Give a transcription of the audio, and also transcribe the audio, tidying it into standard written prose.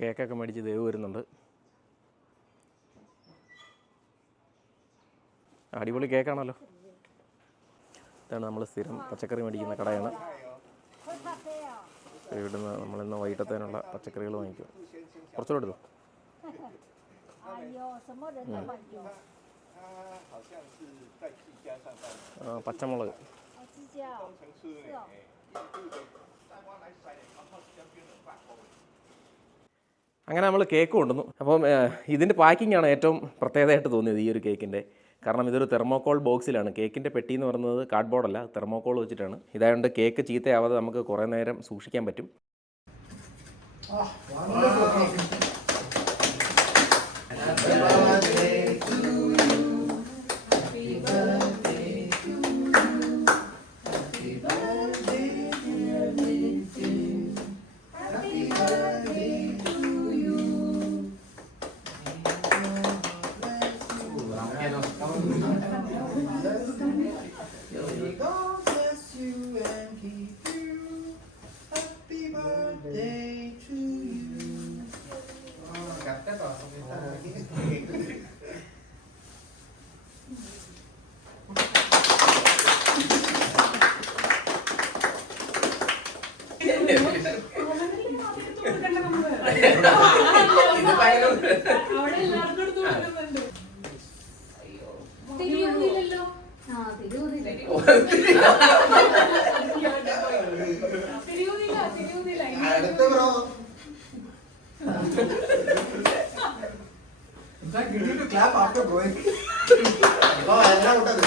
കേക്കൊക്കെ മേടിച്ച് ദേവ് വരുന്നുണ്ട്. അടിപൊളി കേക്കാണല്ലോ. ഇതാണ് നമ്മൾ സ്ഥിരം പച്ചക്കറി മേടിക്കുന്ന കടയാണ്. ഇവിടുന്ന് നമ്മളിന്ന് വൈകിട്ടത്തേനുള്ള പച്ചക്കറികൾ വാങ്ങിക്കും. കുറച്ചുകൂടെ എടുത്തു. പച്ചമുളക്. അങ്ങനെ നമ്മൾ കേക്ക് കൊണ്ടുവന്നു. അപ്പം ഇതിൻ്റെ പാക്കിംഗ് ആണ് ഏറ്റവും പ്രത്യേകതയായിട്ട് തോന്നിയത് ഈ ഒരു കേക്കിൻ്റെ. കാരണം ഇതൊരു തെർമോക്കോൾ ബോക്സിലാണ്. കേക്കിൻ്റെ പെട്ടി എന്ന് പറയുന്നത് കാർഡ്ബോർഡല്ല, തെർമോക്കോൾ വെച്ചിട്ടാണ്. ഇതായതുകൊണ്ട് കേക്ക് ചീത്തയാവാതെ നമുക്ക് കുറേ നേരം സൂക്ഷിക്കാൻ പറ്റും. In fact, you need to clap after going. Oh, I love that.